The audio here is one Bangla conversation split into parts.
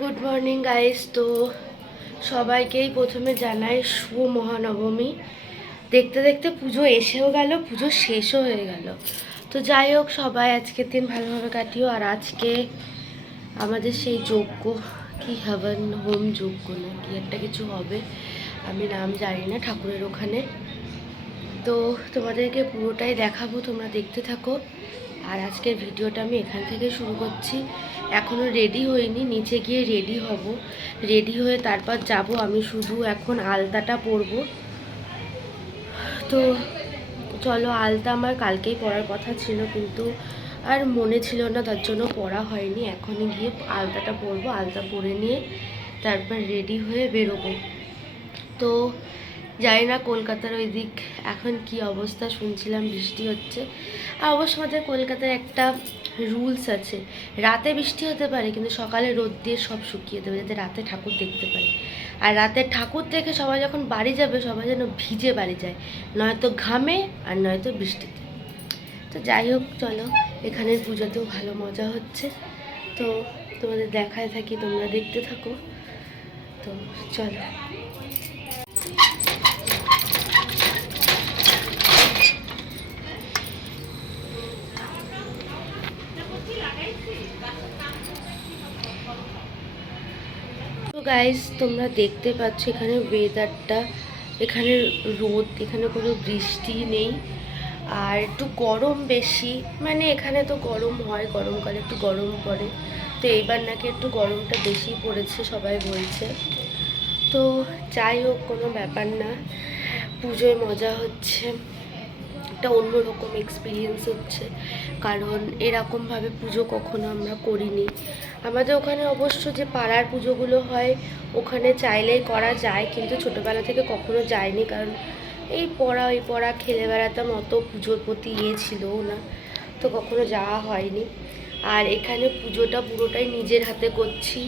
Good morning guys. তো সবাইকেই প্রথমে জানাই শুভ মহানবমী। দেখতে দেখতে পুজো এসেও গেল, পুজো শেষও হয়ে গেল। তো যাই হোক, সবাই আজকের দিন ভালোভাবে কাটিও। আর আজকে আমাদের সেই যজ্ঞ, কি হবেন, হোম যজ্ঞ না কি একটা কিছু হবে, আমি নাম জানি না, ঠাকুরের ওখানে। তো তোমাদেরকে পুরোটাই দেখাবো, তোমরা দেখতে থাকো। আর আজকের ভিডিওটা আমি এখান থেকে শুরু করছি। এখনও রেডি হইনি, নিচে গিয়ে রেডি হব। রেডি হয়ে তারপর যাব। আমি শুধু এখন আলতাটা পরবো। তো চলো, আলতা আমার কালকেই পরার কথা ছিল, কিন্তু আর মনে ছিল না, তার জন্য পরা হয়নি। এখনই গিয়ে আলতাটা পরবো, আলতা পরে নিয়ে তারপর রেডি হয়ে বেরোবো। তো জানি না কলকাতার ওই দিক এখন কি অবস্থা, শুনছিলাম বৃষ্টি হচ্ছে। আর অবশ্য আমাদের কলকাতার একটা রুলস আছে, রাতে বৃষ্টি হতে পারে কিন্তু সকালে রোদ দিয়ে সব শুকিয়ে দেবে, যাতে রাতে ঠাকুর দেখতে পারে। আর রাতে ঠাকুর দেখে সবাই যখন বাড়ি যাবে, সবাই যেন ভিজে বাড়ি যায়, নয়তো ঘামে আর নয়তো বৃষ্টিতে। তো যাই হোক, চলো, এখানের পুজোতেও ভালো মজা হচ্ছে। তো তোমাদের দেখায় থাকি, তোমরা দেখতে থাকো। তো চলো। তো গাইস, তোমরা দেখতে পাচ্ছ এখানে ওয়েদারটা, এখানে রোদ, এখানে কোনো বৃষ্টি নেই। আর একটু গরম বেশি, মানে এখানে তো গরম হয়, গরমকালে একটু গরম পড়ে। তো এইবার নাকি একটু গরমটা বেশি পড়েছে সবাই বলছে। তো যাই হোক, কোনো ব্যাপার না, পুজোয় মজা হচ্ছে, একটা অন্যরকম এক্সপিরিয়েন্স হচ্ছে। কারণ এরকমভাবে পুজো কখনো আমরা করিনি। আমাদের ওখানে অবশ্য যে পাড়ার পুজোগুলো হয়, ওখানে চাইলেই করা যায়, কিন্তু ছোটোবেলা থেকে কখনো যায়নি। কারণ এই পড়া ওই পড়া খেলে বেড়াতাম, অত পুজোর প্রতি ছিলও না, তো কখনো যাওয়া হয়নি। আর এখানে পুজোটা পুরোটাই নিজের হাতে করছি,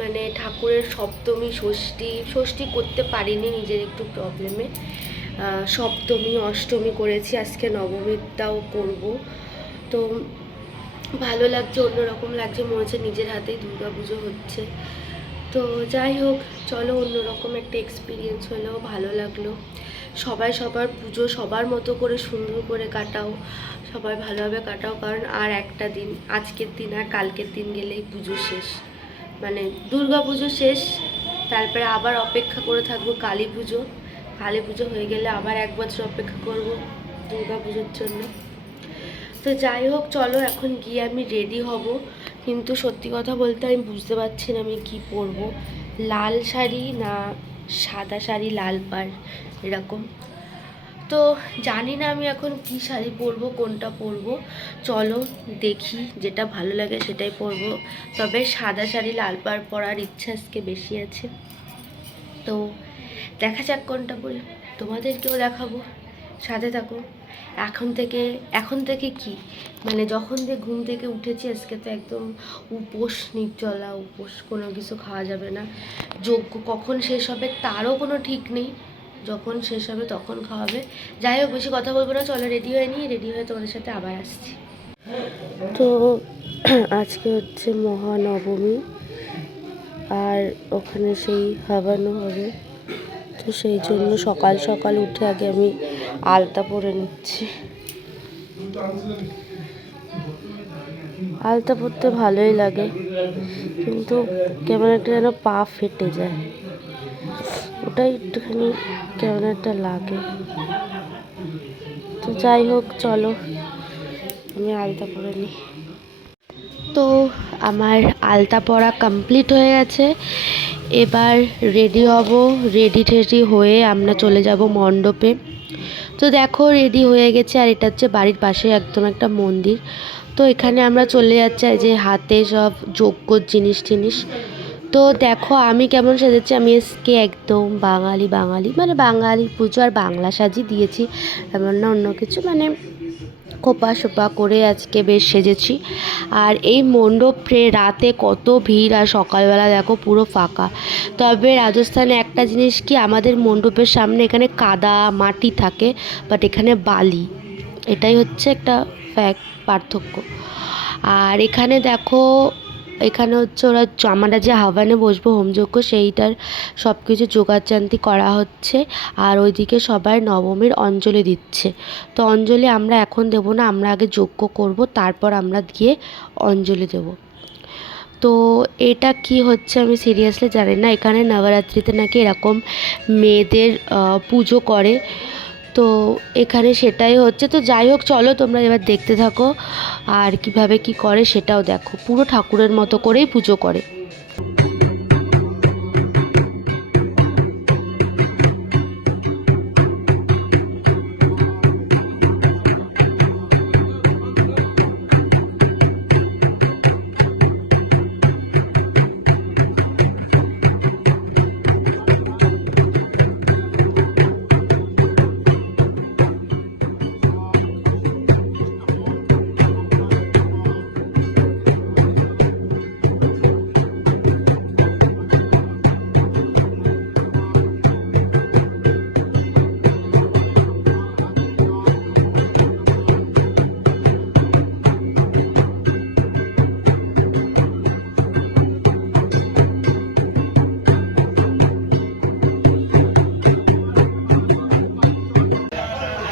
মানে ঠাকুরের সপ্তমী ষষ্ঠী ষষ্ঠী করতে পারিনি নিজের একটু প্রবলেমে। সপ্তমী অষ্টমী করেছি, আজকে নবমীটাও করব। তো ভালো লাগছে, অন্যরকম লাগছে, মনে হচ্ছে নিজের হাতেই দুর্গা পুজো হচ্ছে। তো যাই হোক, চলো, অন্যরকম একটা এক্সপিরিয়েন্স হলেও ভালো লাগলো। সবাই সবার পুজো সবার মতো করে সুন্দর করে কাটাও, সবাই ভালোভাবে কাটাও। কারণ আর একটা দিন, আজকের দিন আর কালকের দিন গেলেই পুজো শেষ, মানে দুর্গা পুজো শেষ। তারপরে আবার অপেক্ষা করে থাকবো কালী পুজো। কালী পুজো হয়ে গেলে আবার এক বছর অপেক্ষা করব দুর্গা পুজোর জন্য। তো যাই হোক, চলো এখন গিয়ে আমি রেডি হব। কিন্তু সত্যি কথা বলতে আমি বুঝতে পারছি না আমি কি পরবো, লাল শাড়ি না সাদা শাড়ি লাল পাড় এরকম। তো জানি না আমি এখন কি শাড়ি পরবো, কোনটা পরবো। চলো দেখি, যেটা ভালো লাগে সেটাই পরবো। তবে সাদা শাড়ি লাল পাড় পরার ইচ্ছা আজকে বেশি আছে। তো দেখা যাক কোনটা পরি, তোমাদেরকেও দেখাবো, সাথে থাকো। এখন থেকে কি, মানে যখন যে ঘুম থেকে উঠেছি, আজকে তো একদম উপোস, নির্জলা উপোস, কোনো কিছু খাওয়া যাবে না। যজ্ঞ কখন শেষ হবে তারও কোনো ঠিক নেই, যখন শেষ হবে তখন খাওয়াবে। যাই হোক, বেশি কথা বলবো না, চলো রেডি হয়ে নিই, রেডি হয়ে তোমাদের সাথে আবার আসছি। তো আজকে হচ্ছে মহানবমী, আর ওখানে সেই হাবানো হবে। তো সেই জন্য সকাল সকাল উঠে আগে আমি আলতা পরে নিচ্ছি। আলতা পরতে ভালোই লাগে, কিন্তু কেমন একটা যেন পা ফেটে যায়, ওটাই একটুখানি কেমন একটা লাগে। তো যাই হোক, চলো আমি আলতা পরে নিই। তো আমার আলতা পরা কমপ্লিট হয়ে গেছে, এবার রেডি হব। রেডি টেডি হয়ে আমরা চলে যাব মণ্ডপে। তো দেখো, রেডি হয়ে গেছে, আর এটা হচ্ছে বাড়ির পাশে একদম একটা মন্দির। তো এখানে আমরা চলে যাচ্ছি, যে হাতে সব যজ্ঞর জিনিস টিনিস। তো দেখো আমি কেমন সেজেছি, আমি আজকে একদম বাঙালি বাঙালি, মানে বাঙালি পুজো আর বাংলা সাজি দিয়েছি, এমন না অন্য কিছু, মানে খোপা সোপা করে আজকে বেশ সেজেছি। আর এই মণ্ডপে রাতে কত ভিড়, আর সকালবেলা দেখো পুরো ফাঁকা। তবে রাজস্থানে একটা জিনিস কি, আমাদের মণ্ডপের সামনে এখানে কাদা মাটি থাকে, বাট এখানে বালি, এটাই হচ্ছে একটা পার্থক্য। আর এখানে দেখো এখানে হচ্ছে ওরা আমরা যে হাভানে বসবো হোমযজ্ঞ সেইটার সব কিছু জোগাড়জান্তি করা হচ্ছে। আর ওইদিকে সবাই নবমীর অঞ্জলি দিচ্ছে। তো অঞ্জলি আমরা এখন দেবো না, আমরা আগে যজ্ঞ করব, তারপর আমরা গিয়ে অঞ্জলি দেবো। তো এটা কি হচ্ছে আমি সিরিয়াসলি জানি না। এখানে নবরাত্রিতে নাকি এরকম মেয়েদের পুজো করে, তো এখানে সেটাই হচ্ছে। তো যাই হোক, চলো তোমরা এবার দেখতে থাকো আর কিভাবে কি করে সেটাও দেখো। পুরো ঠাকুরের মতো করেই পুজো করে।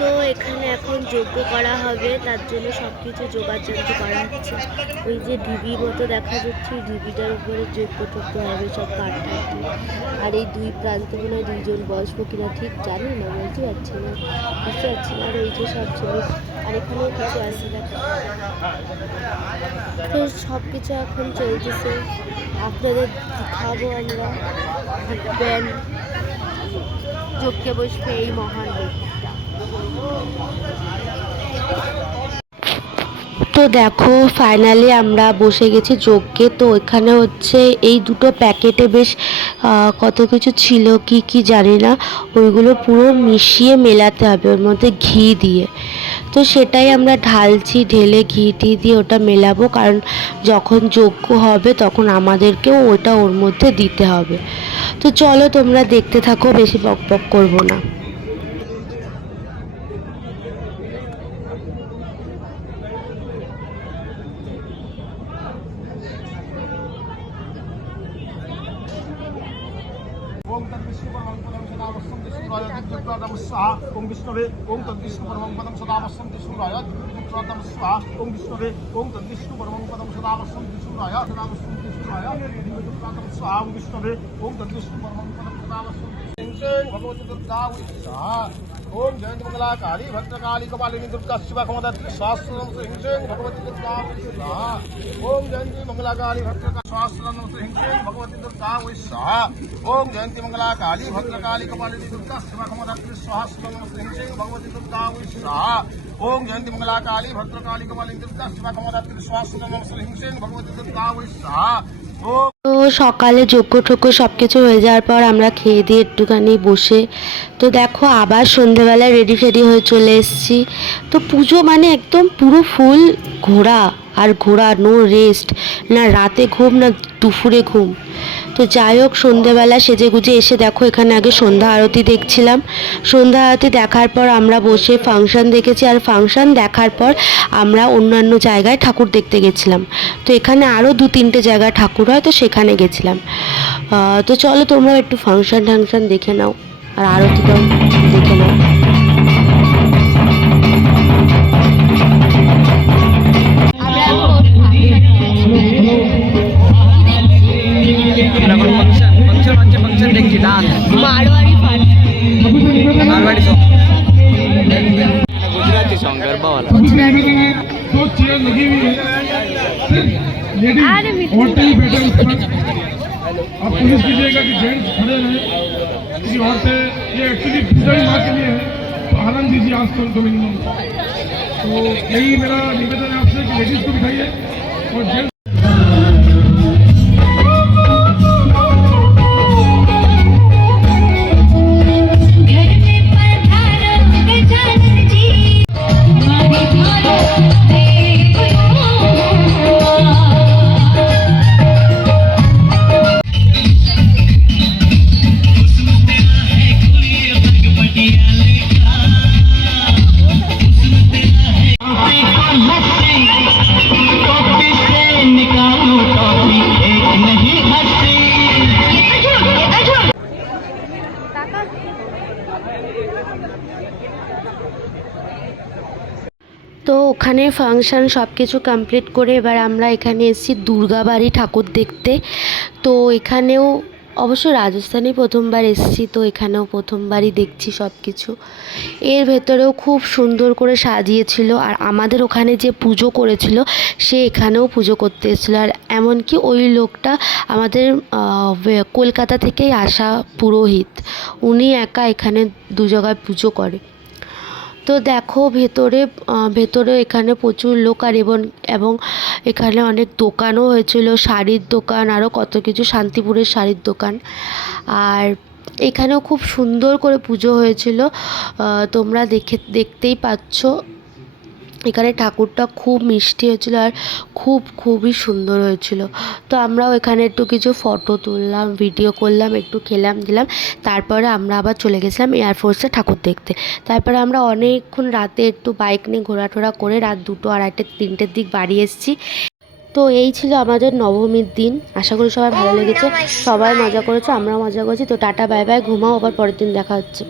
তো এখানে এখন যজ্ঞ করা হবে, তার জন্য সব কিছু জোগাড়যন্ত্র করা হচ্ছে। ওই যে ঢিবি মতো দেখা যাচ্ছে, ঢিবিটার উপরে যজ্ঞ করতে হবে সব কাঠ দিয়ে। আর এই দুই প্রান্তে মনে হয় দুইজন বসবো কিনা ঠিক জানি না, বলতে পারছি না, বুঝতে পারছি না। আর ওই যে সব জিনিস, আর এখানেও কিছু আছে দেখো। তো সব কিছু এখন চলতেছে, আপনাদের দেখাবো আমরা। দেখবেন যজ্ঞে বসবে এই মহান ব্যক্তিটা। তো দেখো ফাইনালি আমরা বসে গেছি যজ্ঞে। তো এখানে হচ্ছে এই দুটো প্যাকেটে বেশ কত কিছু ছিল, কি কি জানি না, ওইগুলো পুরো মিশিয়ে মেলাতে হবে ওর মধ্যে ঘি দিয়ে। তো সেটাই আমরা ঢালছি, ঢেলে ঘি দিয়ে ওটা মেলাবো, কারণ যখন যজ্ঞ হবে তখন আমাদেরকেও ওটা ওর মধ্যে দিতে হবে। তো চলো তোমরা দেখতে থাকো, বেশি বক বক করবো না। ओम तद्विष्णु परमं पदं सदावस्सं विष्णुराय दिव्यत्वा नमः स्वाहा। ओम विष्णवे ओम तद्विष्णु परमं पदं सदावस्सं विष्णुराय दिव्यत्वा नमः स्वाहा। ओम विष्णवे ओम तद्विष्णु परमं पदं सदावस्सं विष्णुराय दिव्यत्वा नमः स्वाहा। ओम विष्णवे ओम तद्विष्णु परमं पदं सदावस्सं भगवती दुर्गा स्वाहा। ओम जयंती मंगला काली भद्रकाली कपालिनी दुर्गा शिवा क्षमदात्री सहस्रनाम हिंसेन भगवती दुर्गा स्वाहा। ओम जयंती मंगला काली भद्रकाली सहस्रनाम हिंसेन भगवती दुर्गा स्वाहा। ओम जयंती मंगला काली भद्रकाली कपालिनी दुर्गा शिवा क्षमदात्री सहस्रनाम हिंसेन भगवती दुर्गा स्वाहा। ओम जयंती मंगला काली भद्रकाली कपालिनी दुर्गा शिवा क्षमदात्री सहस्रनाम हिंसेन भगवती दुर्गा स्वाहा। তো সকালে যজ্ঞ টজ্ঞ সব কিছু হয়ে যাওয়ার পর আমরা খেয়ে দিয়ে একটুখানি বসে, তো দেখো আবার সন্ধেবেলায় রেডি ফেডি হয়ে চলে এসেছি। তো পুজো মানে একদম পুরো ফুল ঘোরা আর ঘোরা, নো রেস্ট, না রাতে ঘুম না দুপুরে ঘুম। তো যাই হোক সন্ধেবেলা সেজে গুজে এসে দেখো এখানে আগে সন্ধ্যা আরতি দেখছিলাম। সন্ধ্যা আরতি দেখার পর আমরা বসে ফাংশন দেখেছি, আর ফাংশন দেখার পর আমরা অন্যান্য জায়গায় ঠাকুর দেখতে গেছিলাম। তো এখানে আরও 2-3টে জায়গায় ঠাকুর হয়, তো সেখানে গেছিলাম। তো চলো তোমরা একটু ফাংশন টাংশন দেখে নাও আর আরতিটাও দেখে নাও। मारवाड़ी सॉन्ग, गुजराती सॉन्ग गरबा वाला। तो चेयर लगी हुई है, औरतें ही बैठे उस पर। आप कोशिश कीजिएगा कि जेंट्स खड़े रहें, क्योंकि औरतें ये एक्चुअली पूजा ही माँ के लिए है, तो आनंद दीजिए आज तो उनको मिनिमम। तो यही मेरा निवेदन है आपसे कि लेडीज को बिठाइए और जेंट्स তো ওখানে ফাংশান সব কিছু কমপ্লিট করে এবার আমরা এখানে এসেছি দুর্গাবাড়ি ঠাকুর দেখতে। তো এখানেও অবশ্য রাজস্থানে প্রথমবার এসেছি, তো এখানেও প্রথমবারই দেখছি সব কিছু। এর ভেতরেও খুব সুন্দর করে সাজিয়েছিল, আর আমাদের ওখানে যে পুজো করেছিল সে এখানেও পুজো করতে এসেছিলো। আর এমনকি ওই লোকটা আমাদের কলকাতা থেকেই আসা পুরোহিত, উনি একা এখানে দু জায়গায় পুজো করে। তো দেখো ভেতরে এখানে প্রচুর লোক, আর এবং এখানে অনেক দোকানও হয়েছিল, শাড়ির দোকান, আরও কত কিছু, শান্তিপুরের শাড়ির দোকান। আর এখানেও খুব সুন্দর করে পুজো হয়েছিল, তোমরা দেখতেই পাচ্ছ। এখানে ঠাকুরটা খুব মিষ্টি হয়েছিল আর খুবই সুন্দর হয়েছিল। তো আমরাও এখানে একটু কিছু ফটো তুললাম, ভিডিও করলাম, একটু খেলাম দিলাম। তারপরে আমরা আবার চলে গেছিলাম এয়ারফোর্সে ঠাকুর দেখতে। তারপরে আমরা অনেকক্ষণ রাতে একটু বাইক নিয়ে ঘোরাটোরা করে রাত 2টো, 2:30, 3টের দিক বাড়ি এসেছি। তো এই ছিল আমাদের নবমীর দিন। আশা করি সবাই ভালো লেগেছে, সবাই মজা করেছে, আমরাও মজা করেছি। তো টাটা, বাই বাই, ঘুমাও, আবার পরের দিন দেখা হচ্ছে।